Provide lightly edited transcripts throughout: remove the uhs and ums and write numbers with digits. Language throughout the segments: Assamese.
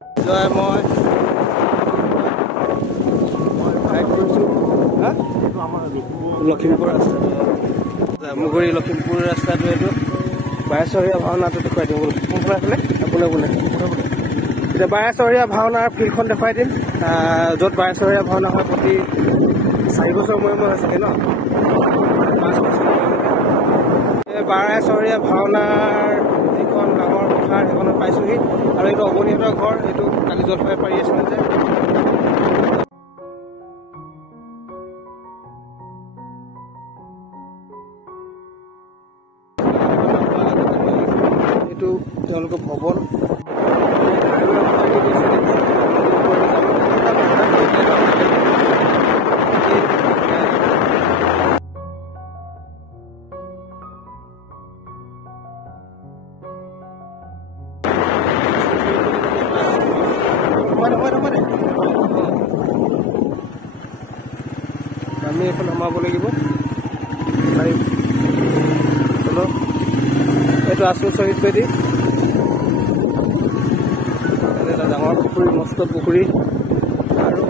জয় মই লখিমপুৰ ৰাস্তা জামুগুৰি লখিমপুৰ ৰাস্তাটো এইটো বাৰেচহৰীয়া ভাওনাটো দেখুৱাই দিম কোনফালে আছিলে কোনে এতিয়া বাৰেচহৰীয়া ভাওনাৰ ফিল্ডখন দেখুৱাই দিম য'ত বাৰেচহৰীয়া ভাওনা হয় প্ৰতি 4 বছৰ মূৰে মূৰে চাগে ন 5 বছৰ এই বাৰেচহৰীয়া ভাওনাৰ যিখন ডাঙৰ পথাৰ সেইখনত পাইছোহি আৰু এইটো অৱনীহঁতৰ ঘৰ এইটো কালি জলপাই পাৰি আছিলে যে এইটো তেওঁলোকৰ ভৱন আমি এখন সোমাব লাগিব এইটো আছো শ্বহীদ বেদী এটা ডাঙৰ পুখুৰী মস্ত পুখুৰী আৰু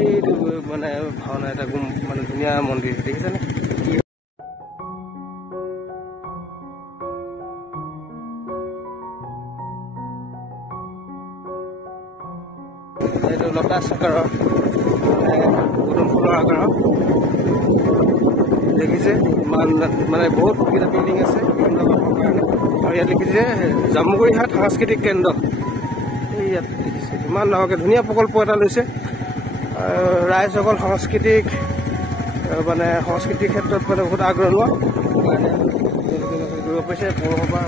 এইটোৱে মানে ভাওনা এটা মানে ধুনীয়া মন্দিৰ দেখিছেনে এইটো লতা চকাৰৰ পদুম ফুলৰ আকাৰৰ দেখিছে মানে বহুত কেইটা বিল্ডিং আছে বিভিন্ন মানুহৰ কাৰণে আৰু ইয়াত দেখিছে জামুগুৰি হাট সাংস্কৃতিক কেন্দ্ৰ এই ইয়াত দেখিছে ইমান ডাঙৰকৈ ধুনীয়া প্ৰকল্প এটা লৈছে ৰাইজসকল সংস্কৃতিক ক্ষেত্ৰত মানে বহুত আগ্ৰহ কৰিব পাৰিছে পৌৰসভা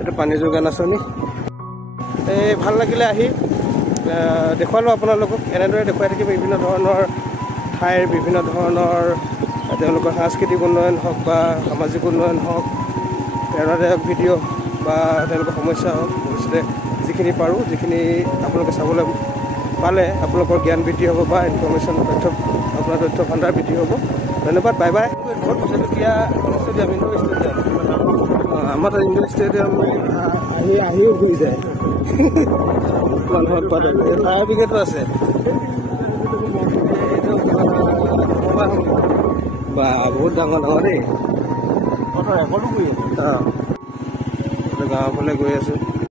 এইটো পানী যোগান আঁচনি এই ভাল লাগিলে আহি দেখুৱালোঁ আপোনালোকক এনেদৰে দেখুৱাই থাকিব বিভিন্ন ধৰণৰ ঠাইৰ বিভিন্ন ধৰণৰ তেওঁলোকৰ সাংস্কৃতিক উন্নয়ন হওক বা সামাজিক উন্নয়ন হওক প্ৰেৰণাদায়ক ভিডিঅ' বা তেওঁলোকৰ সমস্যা হওক ভৱিষ্যতে যিখিনি পাৰোঁ যিখিনি আপোনালোকে চাবলৈ পালে আপোনালোকৰ জ্ঞান বৃদ্ধি হ'ব বা ইনফৰ্মেশ্যন আপোনাৰ তথ্য ভাণ্ডাৰ বৃদ্ধি হ'ব ধন্যবাদ বাই বাই এতিয়া ষ্টেডিয়াম ইণ্ডোৰ ষ্টেডিয়াম আমাৰ তাত ইণ্ডোৰ ষ্টেডিয়াম আহিও ঘূৰি যায় মানুহৰ পাতে ফায়াৰ ব্ৰিগেডো আছে বা বহুত ডাঙৰ দেই গাঁৱৰ ফালে গৈ আছোঁ